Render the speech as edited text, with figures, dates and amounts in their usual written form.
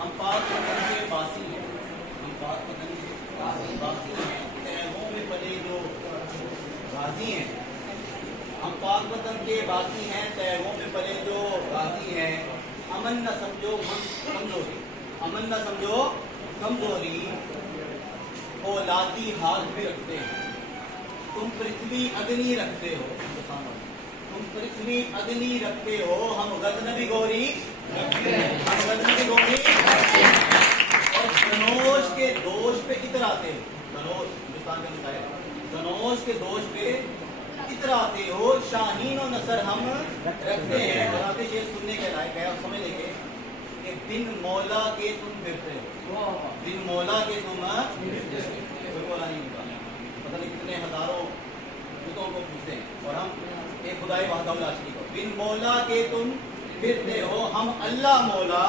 ہم پاک وطن کے باسی ہیں، ہم پاک وطن کے باسی ہیں، تیغوں میں پلے جو غازی ہیں، ہم پاک وطن کے باسی ہیں، تیغوں میں پلے جو غازی ہیں، امن نہ سمجھو ہم کمزوری، امن نہ سمجھو کمزوری، اولادی ہاتھ بھی رکھتے ہیں، تم پرتھوی اگنی رکھتے ہو، تم پرتھوی اگنی رکھتے ہو، ہم غضنبی گوری رکھتے ہیں، ہم غضنبی گوری رکھتے ہیں، اور دھنوش کے دوش پہ اتراتے ہو، دھنوش ہندوستان کا مثال ہے، دھنوش کے دوش پہ اتراتے ہو، شاہین و نصر ہم رکھتے ہیں، اور آپ یہ سننے کے لائق ہے، آپ سمجھ لیں گے کہ بن مولا کے تم پھرتے ہو، بن مولا کے تم پھرتے ہو، کوئی مولا نہیں ہوتا، پتہ نہیں کتنے ہزاروں بتوں کو پوچھتے ہیں، اور ہم ایک خدائے وحدہ لا شریک ہو، بن مولا کے تم پھرتے ہو، ہم اللہ مولا